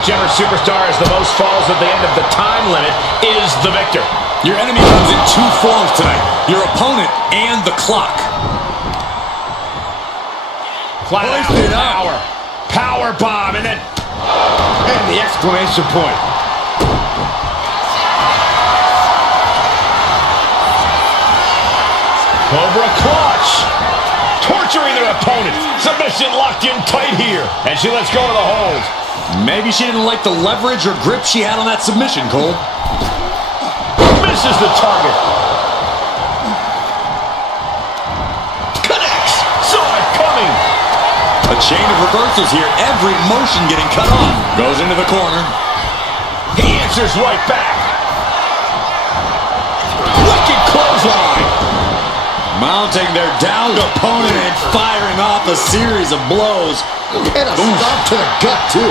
Whichever superstar has the most falls at the end of the time limit is the victor. Your enemy comes in two forms tonight. Your opponent and the clock. Flat out power bomb, and then the exclamation point. Cobra clutch, torturing their opponent. Submission locked in tight here, and she lets go of the hold. Maybe she didn't like the leverage or grip she had on that submission, Cole. Misses the target. Connects. Saw it coming. A chain of reversals here. Every motion getting cut off. Goes into the corner. He answers right back. Wicked clothesline. Mounting their downed opponent and firing off a series of blows. And a stop to the gut, too.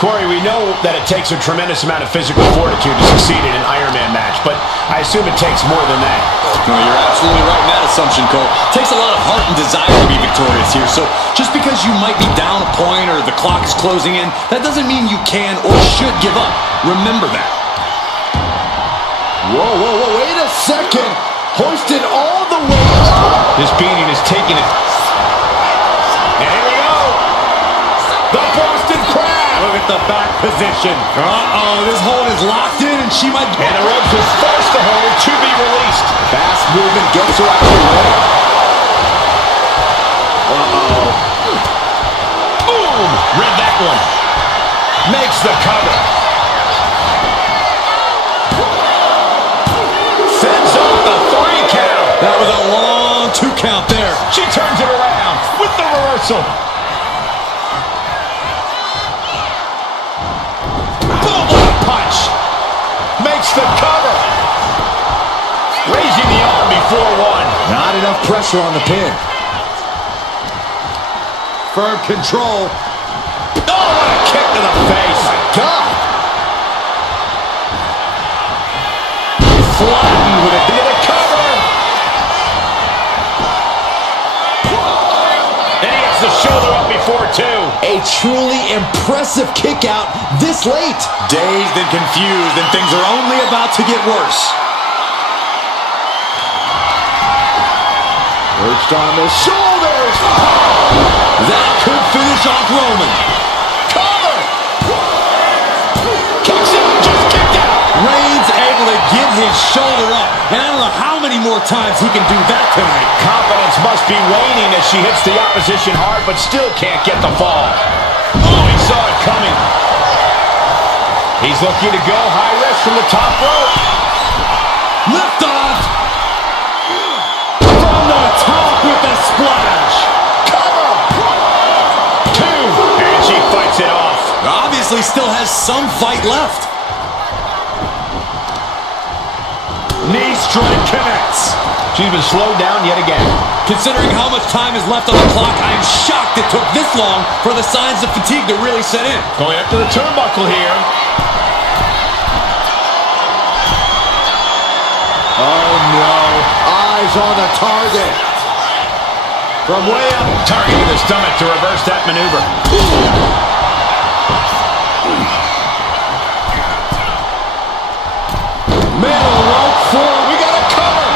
Corey, we know that it takes a tremendous amount of physical fortitude to succeed in an Iron Man match, but I assume it takes more than that. No, you're absolutely right in that assumption, Cole. It takes a lot of heart and desire to be victorious here, so just because you might be down a point or the clock is closing in, that doesn't mean you can or should give up. Remember that. Whoa, wait a second. Hoisted all the way up. This beating is taking it. And here we go. The Boston Crab. Look at the back position. This hold is locked in and she might... And the ropes is forced to hold to be released. Fast movement gets her out of the way. Boom. Read that one. Makes the cover. Fends off the 3 count. That was a long 2 count there. She turns it around with the reversal. Boom, what a punch. Makes the cover. Raising the arm before 1. Not enough pressure on the pin. Firm control. Oh, what a kick to the face. My God. Flattened with it to the cover. And he gets the shoulder up before 2. A truly impressive kick out this late. Dazed and confused, and things are only about to get worse. Perched on the shoulders. That could finish off Roman. Cover. Kicks out, just kicked out. Reigns able to get his shoulder up, and I don't know how many more times he can do that tonight. Confidence must be waning as she hits the opposition hard, but still can't get the fall. Oh, he saw it coming. He's looking to go high risk from the top rope. Lift off. From the top with the splash. Cover. 2, and she fights it off. Obviously still has some fight left. Knee strike connects. She's been slowed down yet again. Considering how much time is left on the clock, I am shocked it took this long for the signs of fatigue to really set in. Going up to the turnbuckle here. Oh no. Eyes on the target. From way up. Targeting the stomach to reverse that maneuver. Middle rope forward. We got a cover.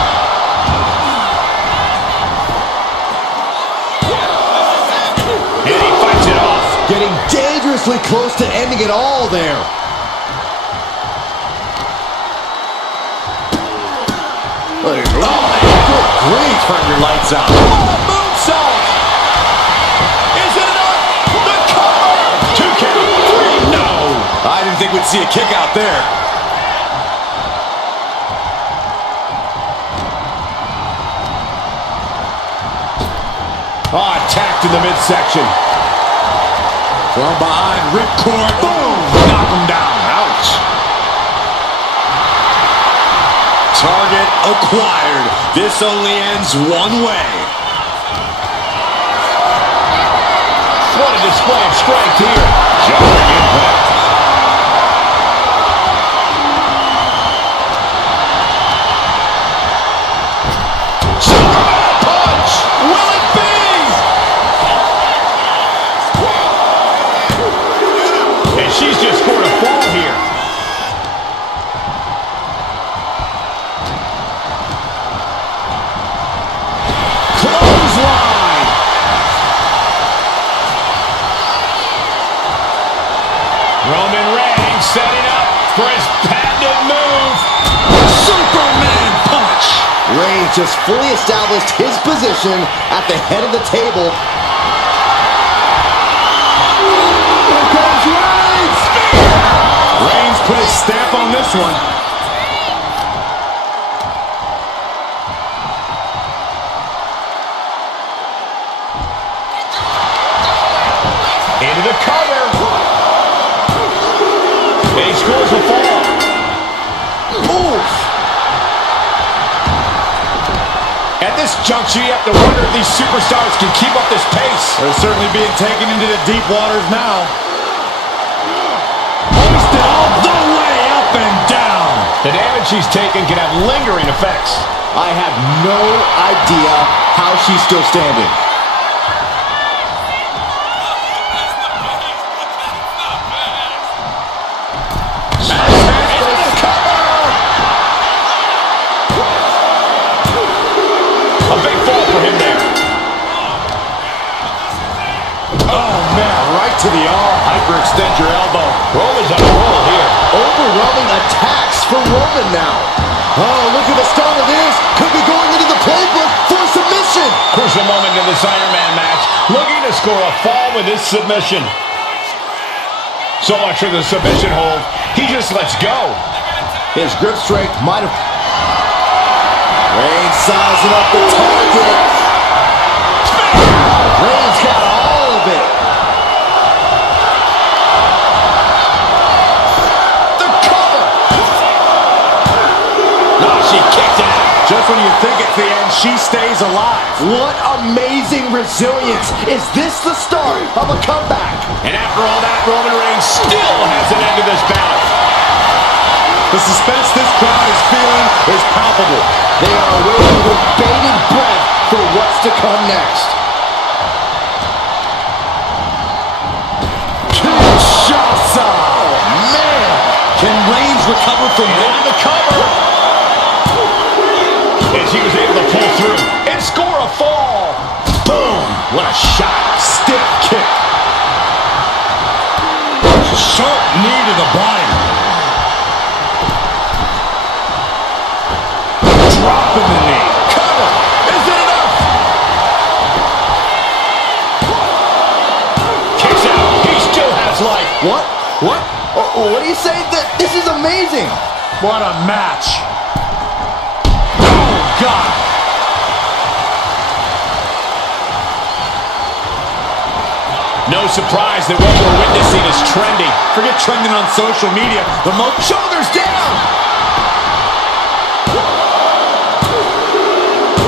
And he fights it off. Getting dangerously close to ending it all there. Look at good grief. Turn your lights out. Moonsault. Is it enough? The cover. 2 count. 3. No. I didn't think we'd see a kick out there. Oh, attacked in the midsection. From behind, ripcord. Boom! Knock him down. Ouch. Target acquired. This only ends one way. What a display of strength here. Jarring impact. Superman punch. Will it be? she's just scored a fall here. Clothesline. Roman Reigns setting up for his patented move. Superman punch. Reigns just fully established his position at the head of the table. Here comes Reigns! Reigns put his stamp on this one. Into the cover. And he scores a fall. Oof. At this juncture, you have to wonder if these superstars can keep up this pace. They're certainly being taken into the deep waters now. Hoisted all the way up and down. The damage she's taken can have lingering effects. I have no idea how she's still standing. A big fall for him there. Oh, man, right to the arm. Hyperextend your elbow. Roman's on a roll here. Overwhelming attacks for Roman now. Oh, look at the start of this. Could be going into the playbook for a submission. Crucial moment in this Iron Man match. Looking to score a fall with this submission. So much for the submission hold. He just lets go. His grip strength might have... Reigns sizing up the target. Reigns got all of it. The cover. No, she kicked it out. Just when you think it's the end, she stays alive. What amazing resilience. Is this the start of a comeback? And after all that, Roman Reigns still hasn't ended this battle. The suspense this crowd is feeling is palpable. They are waiting with bated breath for what's to come next. Kinshasa! Oh, man. Can Reigns recover from Into that? the cover. And she was able to pull through and score a fall. Boom. What a shot. Stiff kick. Sharp knee to the body. Dropping the knee. Cover. Is it enough? Kicks out. He still has life. What? What? What do you say? This is amazing. What a match. Oh, God. No surprise that what we're witnessing is trending. Forget trending on social media. The Shoulders down.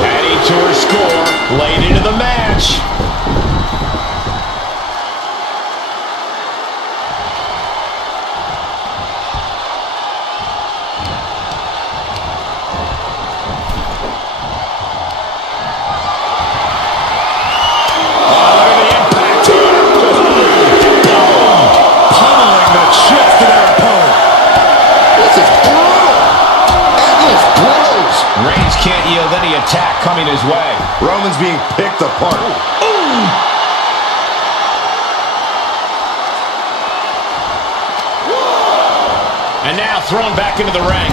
Adding to her score, late into the match. Can't yield any attack coming his way. Roman's being picked apart. Ooh. And now thrown back into the ring.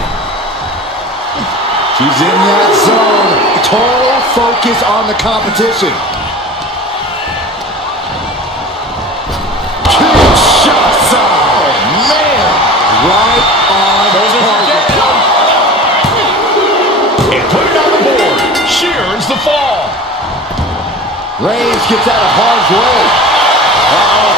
She's in that zone. Total focus on the competition. Kinshasa! Oh, man. Right on target. Put it on the board. She earns the fall. Reigns gets out of harm's way.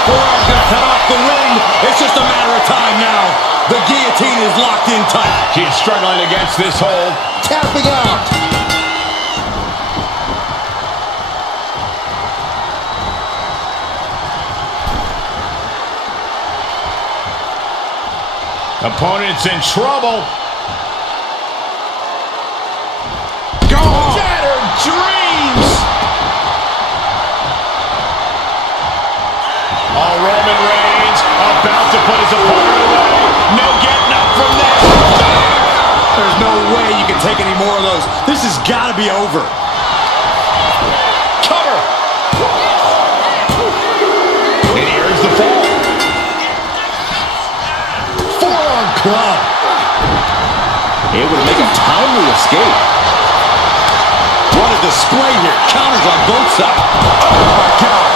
Forearm's going to cut off the ring. It's just a matter of time now. The guillotine is locked in tight. She is struggling against this hold. Tapping out. Opponent's in trouble. Shattered dreams. Oh, Roman Reigns about to put his opponent away. No getting up from there. There's no way you can take any more of those. This has got to be over. Cover. And here's the fall. Forearm club. Able to make a timely escape. What a display here. Counters on both sides. Oh, my God.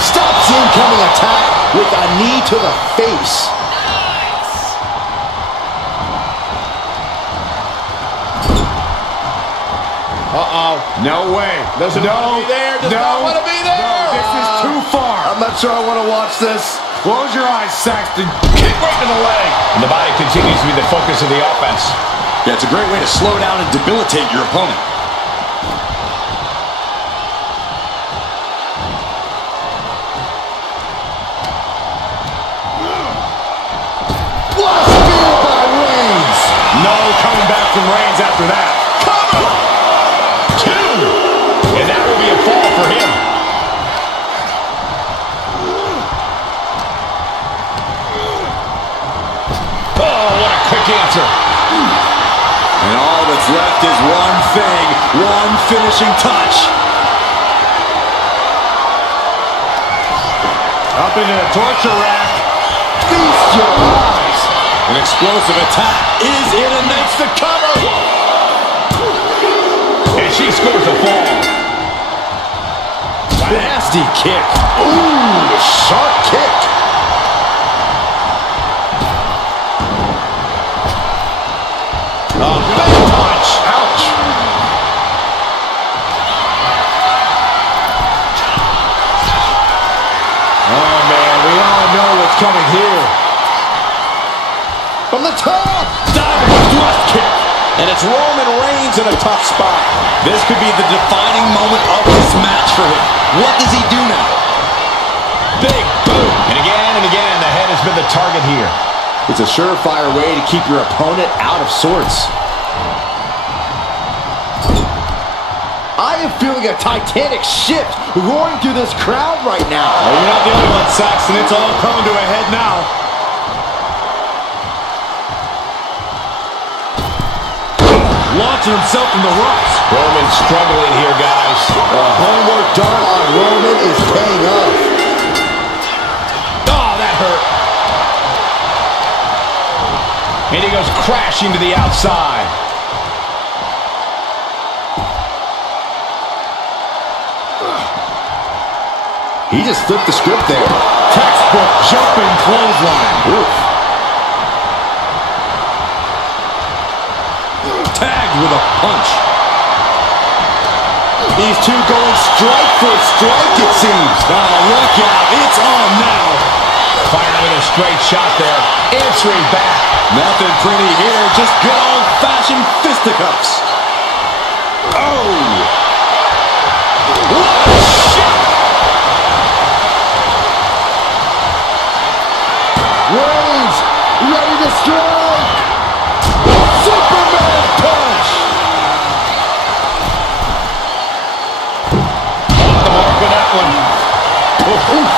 Stops the incoming attack with a knee to the face. Uh-oh. No way. Doesn't want to be there. Does not want to be there. No, this is too far. I'm not sure I want to watch this. Close your eyes, Saxton. Kick right to the leg. And the body continues to be the focus of the offense. Yeah, it's a great way to slow down and debilitate your opponent. What a spear by Reigns. No coming back from Reigns after that. Cover. 2. And that will be a fall for him. Oh, what a quick answer. And all that's left is one thing, one finishing touch. Up into the torture rack. Feast your eyes. An explosive attack is in and makes the cover. And she scores a fall. Nasty kick. Ooh, sharp kick. Oh, big punch. Ouch. Oh, man, we all know what's coming here. From the top. Diving thrust kick. And it's Roman Reigns in a tough spot. This could be the defining moment of this match for him. What does he do now? Big boom. And again, the head has been the target here. It's a surefire way to keep your opponent out of sorts. I am feeling a titanic shift roaring through this crowd right now. Well, you're not the only one, Saxton. It's all coming to a head now. Launching himself from the ropes. Roman struggling here, guys. Homework done on Roman is paying off. Oh, that hurt. And he goes crashing to the outside. He just flipped the script there. Textbook jumping clothesline. Oof. Tagged with a punch. These two going strike for strike, it seems. Oh, look out. It's on now. Firing with a straight shot there. Answering back. Nothing pretty here. Just good old-fashioned fisticuffs. Oh. What a shot. Reigns ready to strike. Superman punch. Off the mark with that one. Oof.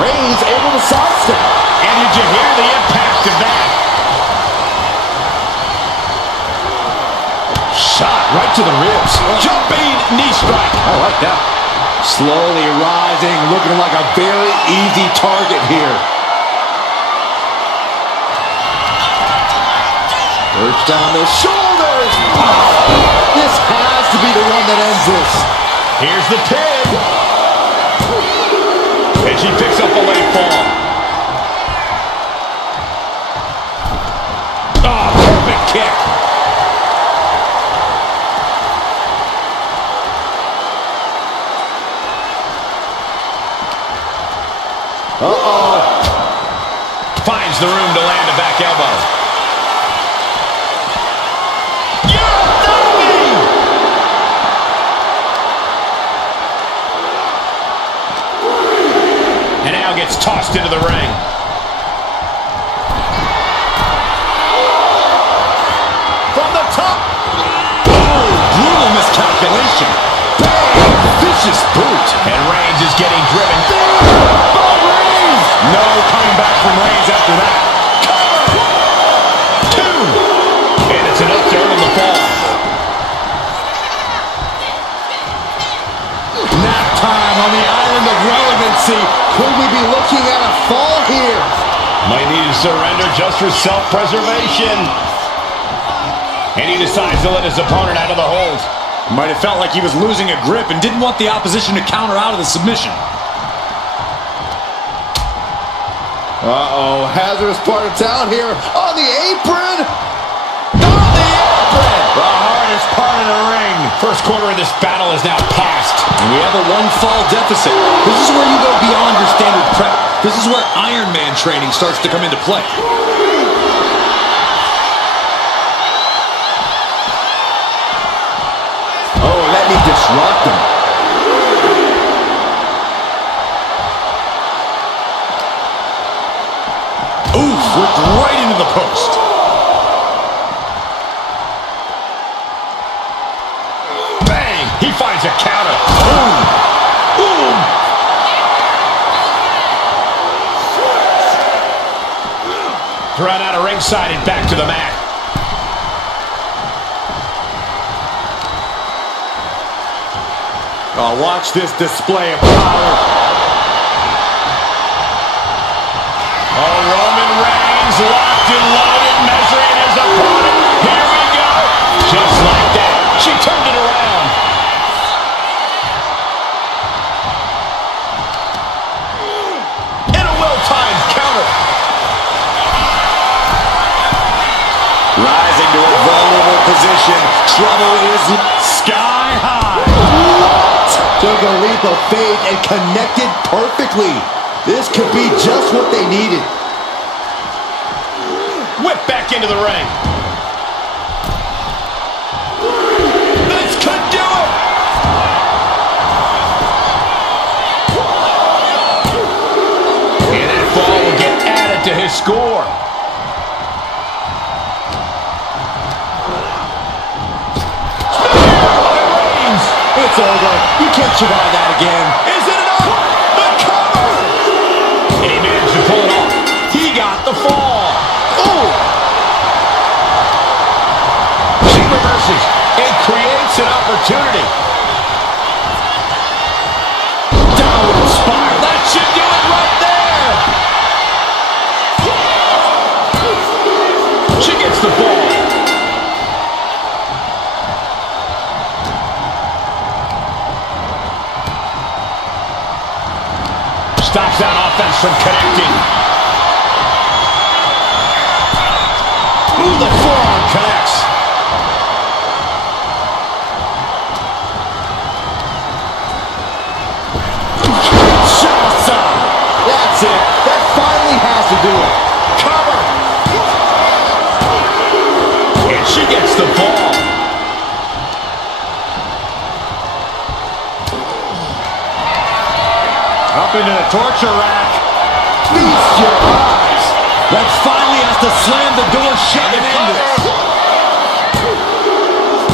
Reigns able to sidestep. And did you hear the impact of that? Shot right to the ribs. Jumping knee strike. I like that. Slowly rising, looking like a very easy target here. Perched on the shoulders. This has to be the one that ends this. Here's the pin. And she picks up a late fall. Oh, perfect kick. Uh-oh. Finds the room to land a back elbow. And now gets tossed into the ring. top. Oh, brutal miscalculation. Bang! Vicious boot. And Reigns is getting driven. Oh, Reigns! No coming back from Reigns after that. Cover! 2. And it's enough to earn the fall. Nap time on the island of relevancy. Could we be looking at a fall here? Might need to surrender just for self-preservation. And he decides to let his opponent out of the hold. Might have felt like he was losing a grip and didn't want the opposition to counter out of the submission. Uh-oh, hazardous part of town here on the apron. On the apron! The hardest part of the ring. First quarter of this battle is now past. And we have a one-fall deficit. This is where you go beyond your standard prep. This is where Iron Man training starts to come into play. Oh, let me disrupt him. Oof, whipped right into the post. Bang! He finds a counter. Boom! Boom! Thrown out of ringside and back to the mat. Oh, watch this display of power. Oh, Roman Reigns locked and loaded, measuring his opponent. Here we go. Just like that, she turned it around. And a well-timed counter. Rising to a vulnerable position. Trouble is sky high. Took a leap of faith and connected perfectly. This could be just what they needed. Whip back into the ring. This could do it. And that fall will get added to his score. It's over. You can't survive that again. Is it enough? The cover! And he managed to pull it off. He got the fall. Oh! She reverses and creates an opportunity. Downward spiral. That should do it right there. She gets the fall. Stops that offense from connecting. Ooh, the forearm connects. Shasta. That's it. That finally has to do it. Cover. And she gets the ball. Up into the torture rack. Feast your eyes. That finally has to slam the door shut and end it.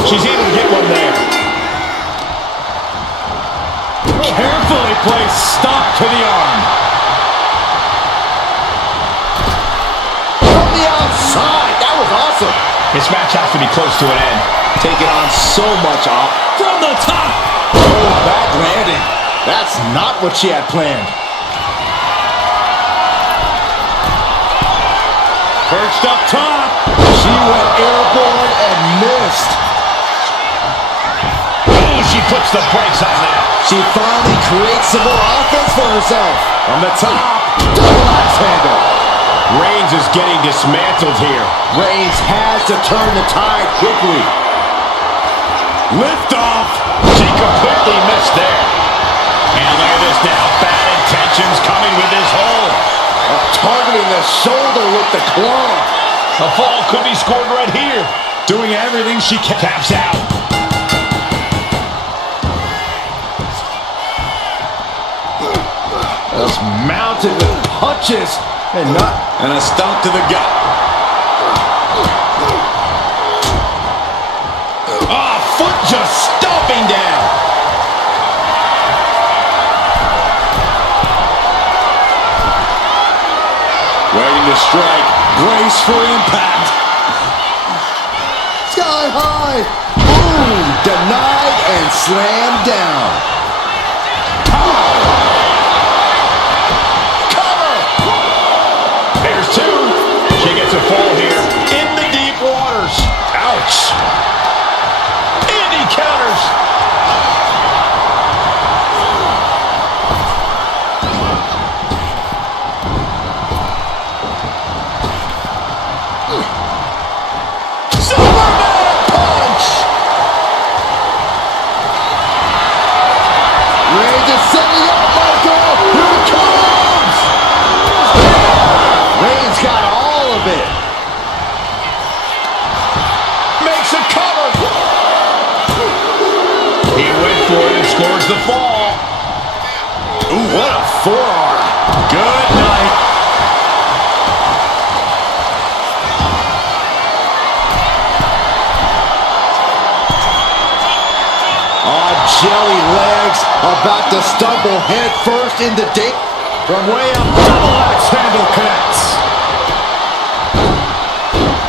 She's able to get one there. Carefully placed stop to the arm. From the outside. That was awesome. This match has to be close to an end. Taking on so much off. From the top. Oh, bad landing. That's not what she had planned. Perched up top. She went airborne and missed. Oh, she puts the brakes on that. She finally creates some more offense for herself. From the top, double axe handle. Reigns is getting dismantled here. Reigns has to turn the tide quickly. Lift off. She completely missed there. And look at this now. Bad intentions coming with this hold. Targeting the shoulder with the claw. A fall could be scored right here. Doing everything she can. Taps out. Just mounted with punches and not. And a stomp to the gut. strike. Brace for impact. Sky high. Boom. Denied and slammed down. Cover. There's two. She gets a fall here. In the deep waters. Ouch. And he counters. Scores the fall. Ooh, what a forearm. Good night. Oh, jelly legs. About to stumble head first into deep. From way up, double axe handle connects.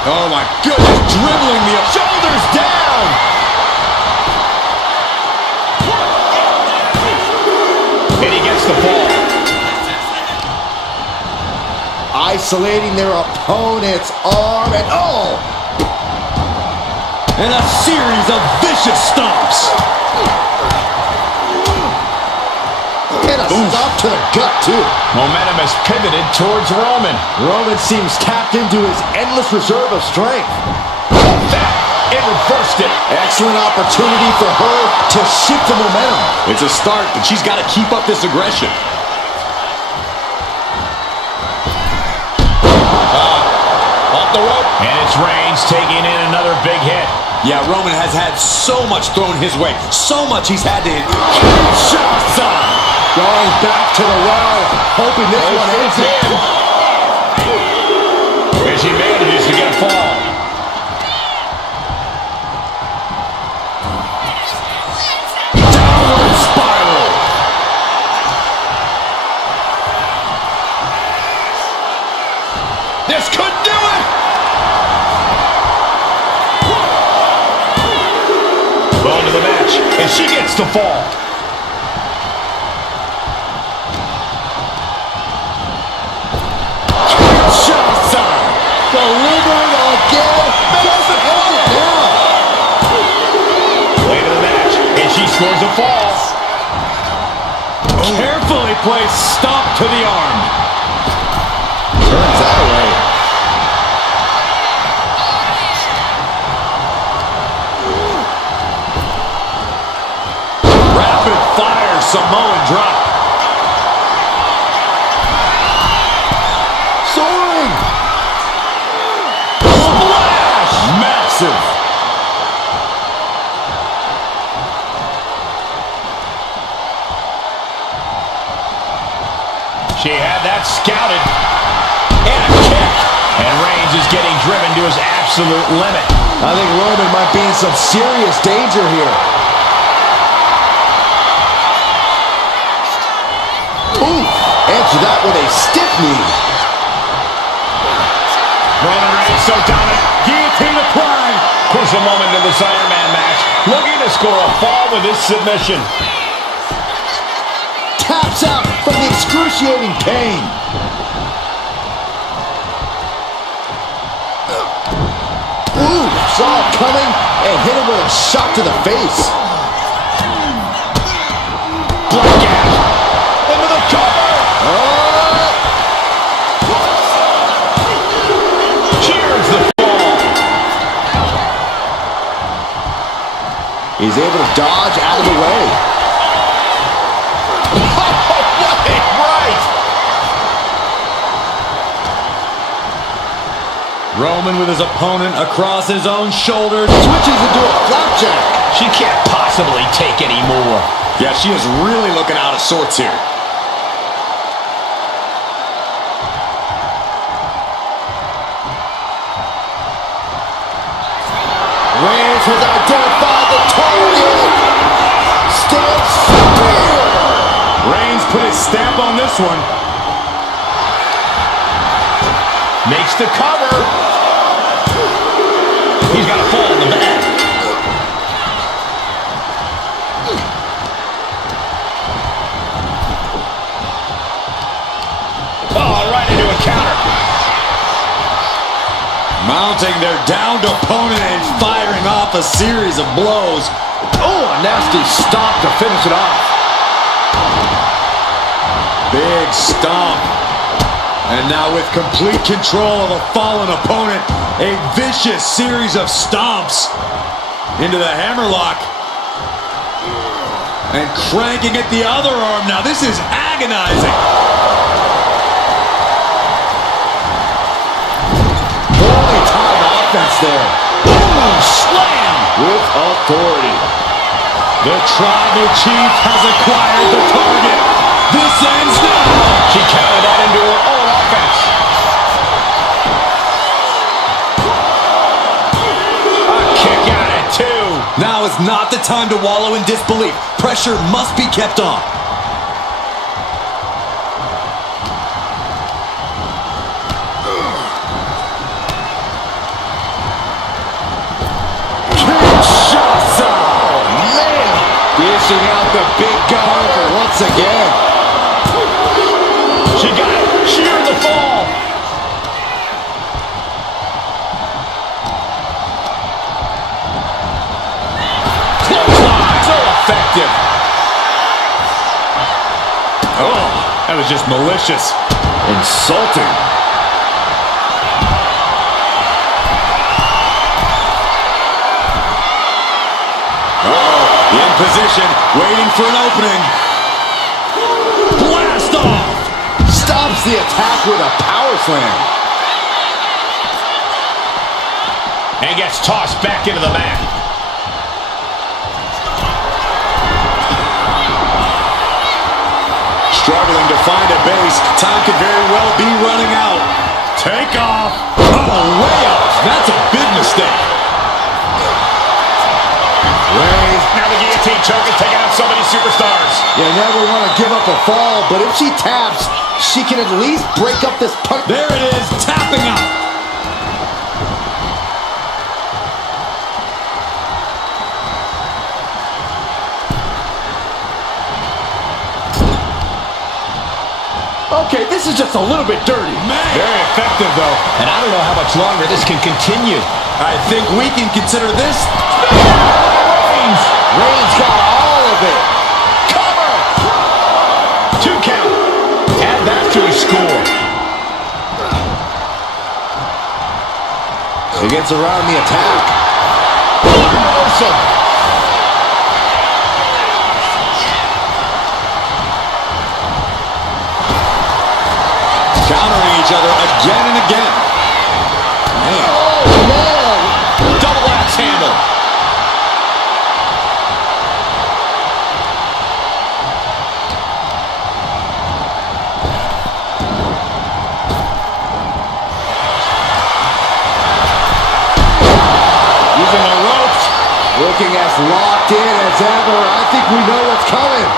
Oh my goodness, dribbling the shoulders down. And he gets the fall. Isolating their opponent's arm and oh! And a series of vicious stomps. And a stomp to the gut, too. Momentum has pivoted towards Roman. Roman seems tapped into his endless reserve of strength. It reversed it. Excellent opportunity for her to shift the momentum. It's a start, but she's got to keep up this aggression. Off the rope. And it's Reigns taking in another big hit. Yeah, Roman has had so much thrown his way. So much he's had to hit. Going back to the well, hoping this one ends it. And she manages to get a fall. This could do it! Bone to the match, and she gets the fall. Delivering again. Doesn't end it now. Way to the match, and she scores a fall. Carefully placed stomp to the arm. Turns that way. Rapid fire Samoan drop. Soaring. Splash! Massive. She had that scouted. And a kick. And Reigns is getting driven to his absolute limit. I think Roman might be in some serious danger here. Ooh, answer that with a stiff knee. Roman Reigns so dominant. Guillotine applied. Crucial moment in this Iron Man match. Looking to score a fall with this submission. Taps out from the excruciating pain. Ooh, saw it coming and hit him with a shot to the face. Black out. Into the cover. Cheers the fall. He's able to dodge out of the way. Roman with his opponent across his own shoulders. Switches into a flapjack. She can't possibly take any more. Yeah, she is really looking out of sorts here. Reigns has identified the target. Stands spear. Reigns put his stamp on this one. Makes the cover. He's got a fall in the back. Oh, right into a counter. Mounting their downed opponent and firing off a series of blows. Oh, a nasty stop to finish it off. Big stomp. And now with complete control of a fallen opponent, a vicious series of stomps into the hammerlock. And cranking at the other arm. Now this is agonizing. Holy time offense there. Boom! Slam! With authority. The tribal chief has acquired the target. This ends now. She countered that into her own offense. A kick out at 2. Now is not the time to wallow in disbelief. Pressure must be kept on. Kinshasa! Man! Dishing out the big gun once again. She got it. She earned the fall. Clothesline. So effective. Oh, that was just malicious. Insulting. In position, waiting for an opening. Blast off! Stops the attack with a power slam. And gets tossed back into the mat. Struggling to find a base. Time could very well be running out. Take off. Oh, way off. That's a big mistake. Reigns. Now the guillotine choke is taking out so many superstars. You never want to give up a fall, but if she taps, she can at least break up this punch. There it is, tapping out. Okay, this is just a little bit dirty. Man. Very effective, though. And I don't know how much longer this can continue. I think we can consider this. Reigns got all of it. Cover! 2 count. Add that to his score. He gets around the attack. Reversal. Countering each other again and again. Man. Oh, man. Double axe handle. Using the ropes. Looking as locked in as ever. I think we know what's coming.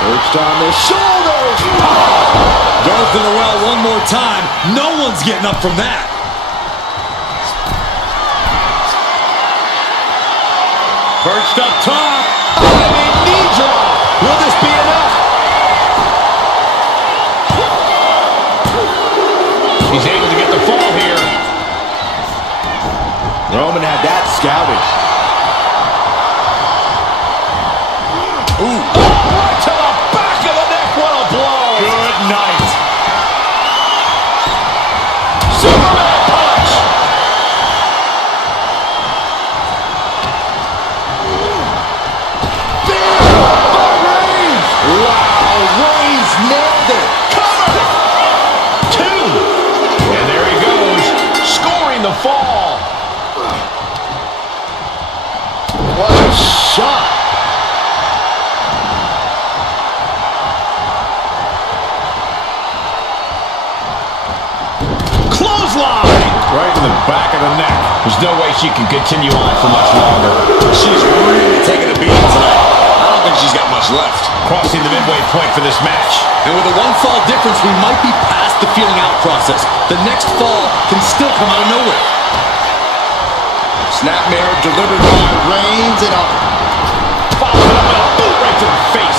Perched on the shoulders. Goes to the well one more time. No one's getting up from that. Perched up top. Running knee drop. Will this be enough? He's able to get the fall here. Roman had that scouted. Ooh. Right to the back of the neck. What a blow. Good night. Superman punch. Reigns! Wow, Reigns nailed it. Cover. 2. And there he goes. Scoring the fall. What a shot. Clothesline. Right to the back of the neck. There's no way she can continue on for much longer. She's really taking a beating tonight. I don't think she's got much left. crossing the midway point for this match. And with a one-fall difference, we might be past the feeling out process. The next fall can still come out of nowhere. Snapmare delivered by Reigns and a Follows it up with a boot right to the face.